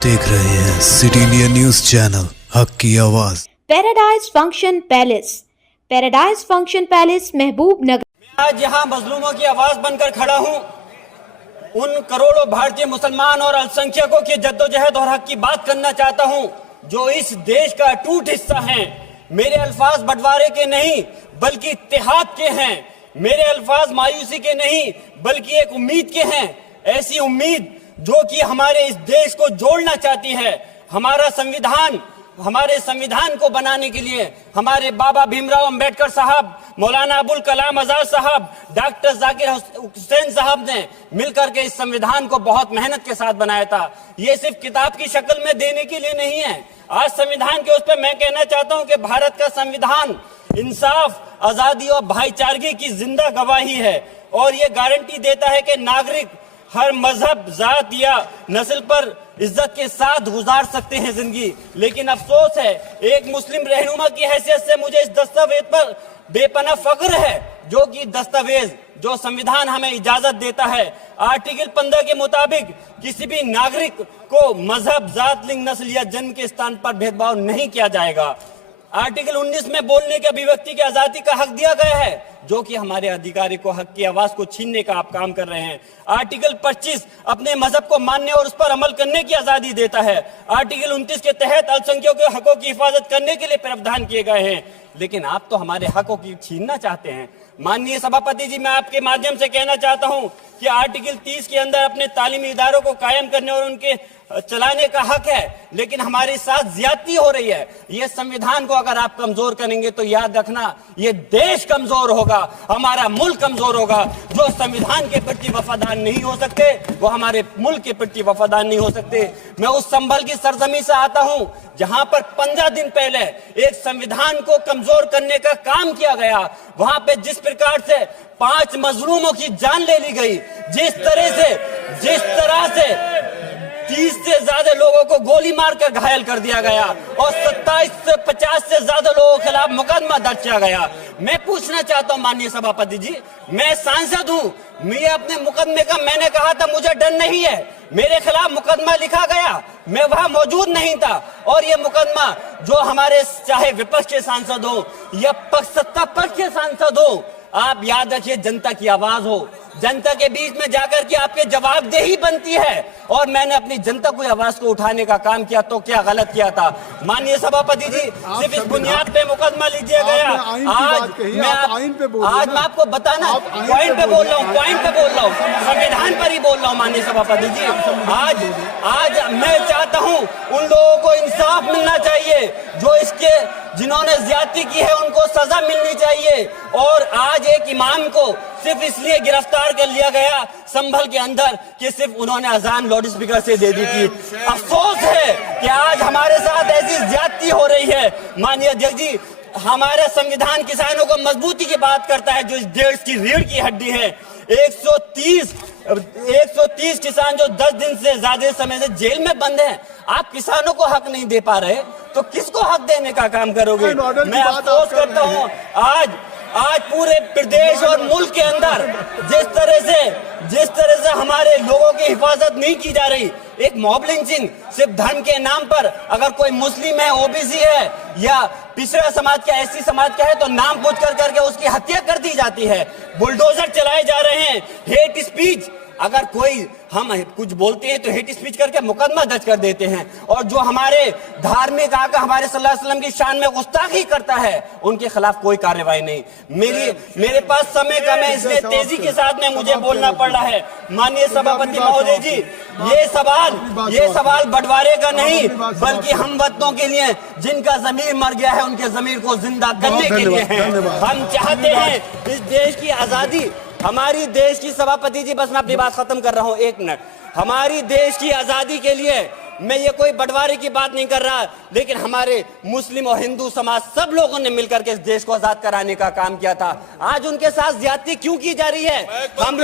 देख रहे हैं सिटी इंडिया न्यूज चैनल, हक की आवाज। Paradise function palace, paradise function palace महबूब नगर। मैं आज यहाँ मजलूमों की आवाज बनकर खड़ा हूँ। उन करोड़ों भारतीय मुसलमान और अल्पसंख्यकों की जद्दोजहद और हक की बात करना चाहता हूँ जो इस देश का अटूट हिस्सा हैं। मेरे अल्फाज बंटवारे के नहीं बल्कि इत्तेहाद के हैं। मेरे अल्फाज मायूसी के नहीं बल्कि एक उम्मीद के हैं। ऐसी उम्मीद जो कि हमारे इस देश को जोड़ना चाहती है। हमारे संविधान को बनाने के लिए हमारे बाबा भीमराव अंबेडकर साहब, मौलाना अबुल कलाम आजाद साहब, डॉक्टर जाकिर हुसैन साहब ने मिलकर के इस संविधान को बहुत मेहनत के साथ बनाया था। ये सिर्फ किताब की शक्ल में देने के लिए नहीं है। आज संविधान के उस पर मैं कहना चाहता हूं कि भारत का संविधान इंसाफ, आजादी और भाईचारगी की जिंदा गवाही है और ये गारंटी देता है कि नागरिक हर मजहब, जात या नस्ल पर इज्जत के साथ गुजार सकते हैं जिंदगी। लेकिन अफसोस है, एक मुस्लिम रहनुमा की हैसियत से मुझे इस दस्तावेज पर बेपनाह फख्र है जो कि दस्तावेज जो संविधान हमें इजाजत देता है। आर्टिकल 15 के मुताबिक किसी भी नागरिक को मजहब, जात, लिंग, नस्ल या जन्म के स्थान पर भेदभाव नहीं किया जाएगा। आर्टिकल 19 में बोलने के अभिव्यक्ति की आजादी का हक दिया गया है जो कि हमारे अधिकारी को हक की आवाज को छीनने का आप काम कर रहे हैं। आर्टिकल 25 अपने मजहब को मानने और उस पर अमल करने की आजादी देता है। आर्टिकल 29 के तहत अल्पसंख्यकों के हकों की हिफाजत करने के लिए प्रावधान किए गए हैं। लेकिन आप तो हमारे हकों की छीनना चाहते हैं। माननीय सभापति जी, मैं आपके माध्यम से कहना चाहता हूं कि आर्टिकल 30 के अंदर अपने तालीमी इदारों को कायम करने और उनके चलाने का हक है, लेकिन हमारे साथ ज्यादती हो रही है। ये संविधान को अगर आप कमजोर करेंगे तो याद रखना ये देश कमजोर होगा, हमारा मुल्क कमजोर होगा। जो संविधान के प्रति वफादार नहीं हो सकते वो हमारे मुल्क के प्रति वफादार नहीं हो सकते। मैं उस संभल की सरजमी से आता हूं जहां पर 15 दिन पहले एक संविधान को कमजोर करने का काम किया गया। वहां पे जिस प्रकार से 5 मजलूमों की जान ले ली गई, जिस तरह से 30 से ज्यादा लोगों को गोली मारकर घायल कर दिया गया और 27 से 50 से ज्यादा लोगों के खिलाफ मुकदमा दर्ज किया गया। मैं पूछना चाहता हूं माननीय सभापति जी, मैं सांसद हूं, मैं अपने मुकदमे का मैंने कहा था मुझे डर नहीं है। मेरे खिलाफ मुकदमा लिखा गया, मैं वहां मौजूद नहीं था और ये मुकदमा जो हमारे चाहे विपक्ष के सांसद हो या सत्ता पक्ष के सांसद हो, आप याद रखिए जनता की आवाज हो, जनता के बीच में जाकर के आपके जवाबदेही बनती है। और मैंने अपनी जनता की आवाज को उठाने का काम किया तो क्या गलत किया था? माननीय सभापति जी, सिर्फ इस बुनियाद पे मुकदमा लीजिए गया। आज मैं आपको बताना पॉइंट पे बोल रहा हूँ, संविधान पर ही बोल रहा हूँ। माननीय सभापति जी, आज मैं चाहता हूँ उन लोगों को इंसाफ मिलना चाहिए जो जिन्होंने ज्यादती की है, उनको सजा मिलनी चाहिए। और आज एक इमाम को सिर्फ इसलिए गिरफ्तार कर लिया गया संभल के अंदर कि सिर्फ उन्होंने अजान लाउड स्पीकर से दे दी थी। अफसोस है कि आज हमारे साथ ऐसी ज्यादती हो रही है। माननीय अध्यक्ष जी, हमारा संविधान किसानों को मजबूती की बात करता है जो इस देश की रीढ़ की हड्डी है। 130 किसान जो 10 दिन से ज्यादा समय से जेल में बंद हैं, आप किसानों को हक नहीं दे पा रहे तो किसको हक देने का काम करोगे? मैं अफसोस करता हूं आज पूरे प्रदेश और मुल्क के अंदर जिस तरह से हमारे लोगों की हिफाजत नहीं की जा रही। एक मॉब लिंचिंग सिर्फ धर्म के नाम पर, अगर कोई मुस्लिम है, ओबीसी है या पिछड़ा समाज का, एससी समाज का है तो नाम पूछ करके उसकी हत्या कर दी जाती है। बुलडोजर चलाए जा रहे हैं। हेट स्पीच, अगर कोई हम कुछ बोलते हैं तो हेट स्पीच करके मुकदमा दर्ज कर देते हैं। और जो हमारे धार्मिक आका हमारे सल्लल्लाहु अलैहि वसल्लम की शान में गुस्ताखी करता है उनके खिलाफ कोई कार्रवाई नहीं। मेरे पास समय कम है इसलिए तेजी के साथ में मुझे बोलना पड़ रहा है। माननीय सभापति महोदय जी, ये सवाल बंटवारे का नहीं बल्कि हम वतनों के लिए जिनका जमीर मर गया है उनके जमीर को जिंदा करने के लिए है। हम चाहते हैं इस देश की आजादी, हमारी देश की सभापति जी, बस मैं अपनी बात खत्म कर रहा हूं, 1 मिनट। हमारी देश की आजादी के लिए मैं ये कोई बंटवारे की बात नहीं कर रहा, लेकिन हमारे मुस्लिम और हिंदू समाज सब लोगों ने मिलकर के इस देश को आजाद कराने का काम किया था। आज उनके साथ ज्यादती क्यों की जा रही है? हम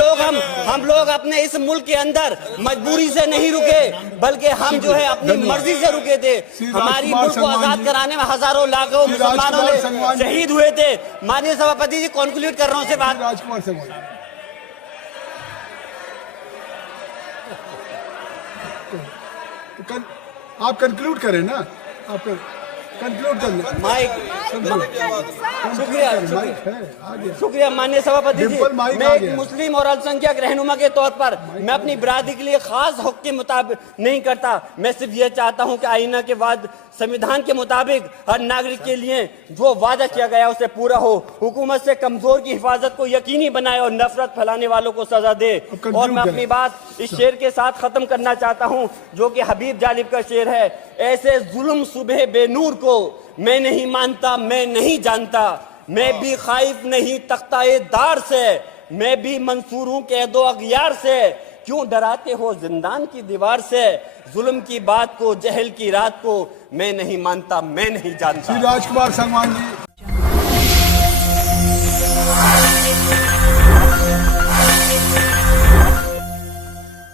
लोग अपने इस मुल्क के अंदर मजबूरी से नहीं रुके बल्कि हम जो है अपनी मर्जी से रुके थे। हमारी मुल्क को आजाद कराने में हजारों लाखों मुसलमानों ने शहीद हुए थे। माननीय सभापति जी, कॉन्क्लूड कर रहा हूँ से बात। राजकुमार से आप कंक्लूड करें ना, आप कंक्लूड कर लें। माइक शुक्रिया माइक है, आ गया। शुक्रिया माननीय सभापति जी। डिम्पल माइक मैं आ एक गया। मुस्लिम और अल्पसंख्यक रहनुमा के तौर पर मैं अपनी बिरादरी के लिए खास हक के मुताबिक नहीं करता। मैं सिर्फ ये चाहता हूं कि आईना के बाद संविधान के मुताबिक हर नागरिक के लिए जो वादा किया गया उसे पूरा हो, हुकूमत से कमजोर की हिफाजत को यकीनी बनाए और नफरत फैलाने वालों को सजा दे। और मैं अपनी बात इस शेर के साथ खत्म करना चाहता हूं जो कि हबीब जालिब का शेर है। ऐसे जुल्म सुबह बेनूर को मैं नहीं मानता, मैं नहीं जानता, मैं भी खाइफ नहीं तख्ताए दार से, मैं भी मंसूर हूं कैदो अगयार से, क्यों डराते हो जिंदान की दीवार से, जुल्म की बात को जहल की रात को मैं नहीं मानता, मैं नहीं जानता। श्री राजकुमार संगवान जी।